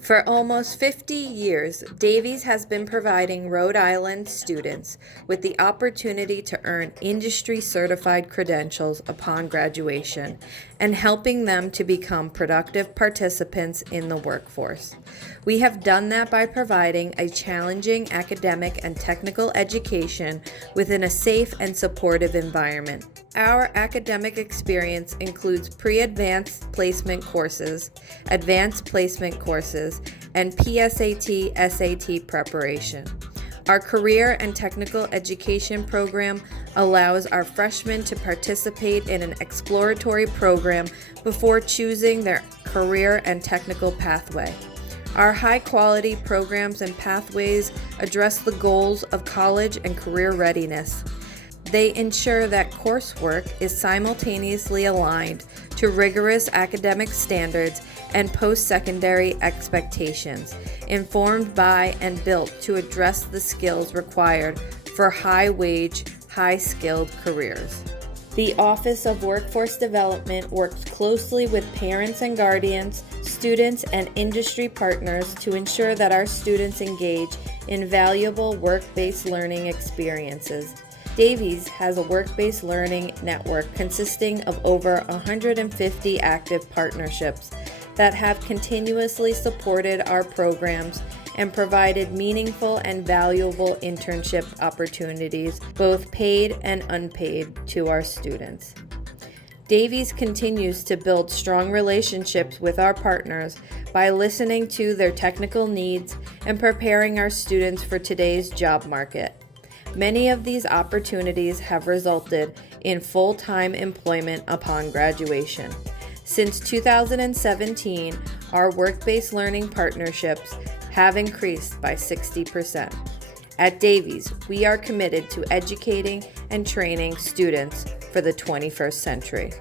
For almost 50 years, Davies has been providing Rhode Island students with the opportunity to earn industry-certified credentials upon graduation and helping them to become productive participants in the workforce. We have done that by providing a challenging academic and technical education within a safe and supportive environment. Our academic experience includes pre-advanced placement courses, advanced placement courses, and PSAT, SAT preparation. Our career and technical education program allows our freshmen to participate in an exploratory program before choosing their career and technical pathway. Our high-quality programs and pathways address the goals of college and career readiness. They ensure that coursework is simultaneously aligned to rigorous academic standards and post-secondary expectations, informed by and built to address the skills required for high-wage, high-skilled careers. The Office of Workforce Development works closely with parents and guardians, students, and industry partners to ensure that our students engage in valuable work-based learning experiences. Davies has a work-based learning network consisting of over 150 active partnerships that have continuously supported our programs and provided meaningful and valuable internship opportunities, both paid and unpaid, to our students. Davies continues to build strong relationships with our partners by listening to their technical needs and preparing our students for today's job market. Many of these opportunities have resulted in full-time employment upon graduation. Since 2017, our work-based learning partnerships have increased by 60%. At Davies, we are committed to educating and training students for the 21st century.